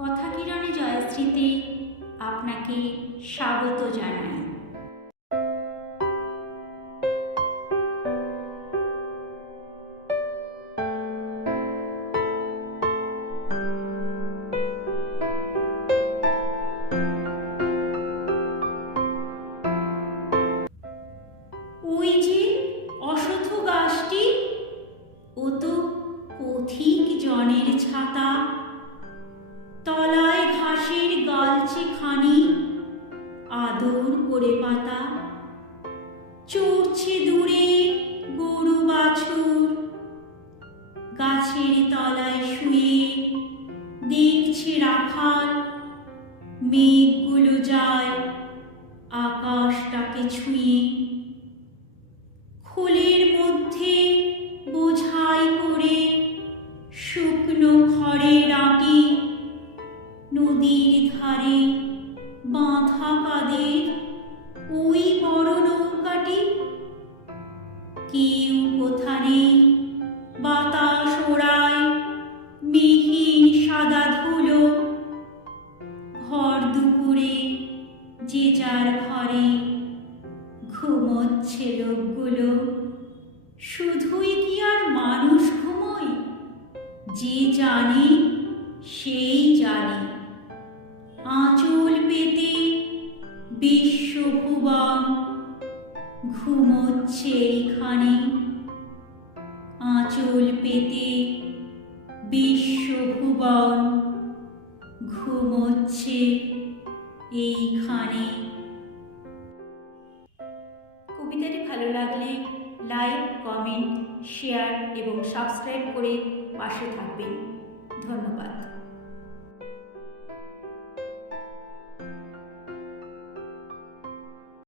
কথা কিরণে জয়শ্রীতে আপনাকে স্বাগত জানাই। ওই যে ও তো জনের ছাতা। তলায় ঘাসের গালচে খানি, আদর করে পাতা। চড়ছে দূরে গরু বাছুর। গাছের তলায় শুয়ে দেখছে রাখাল। মেঘগুলো যায় আকাশটাকে ছুঁয়ে। খোলের মধ্যে বোঝাই করে শুকনো খড়ের আটি নদীর ধারে, বাঁধা কাদের? ওই বড় নৌকাটি কেউ কোথা বাতাস ওড়ায় মিহিন সাদা ধুলো। ভর দুপুরে যে যার ঘরে ঘুমোচ্ছে লোকগুলো। শুধুই কি আর মানুষ ঘুমোয়? যে জানে, সেই জানে। বিশ্বভুবন ঘুমোচ্ছে এইখানে। আঁচল পেতে বিশ্বভুবন ঘুমোচ্ছে এইখানে। কবিতাটি ভালো লাগলে লাইক, কমেন্ট, শেয়ার এবং সাবস্ক্রাইব করে পাশে থাকবেন। ধন্যবাদ।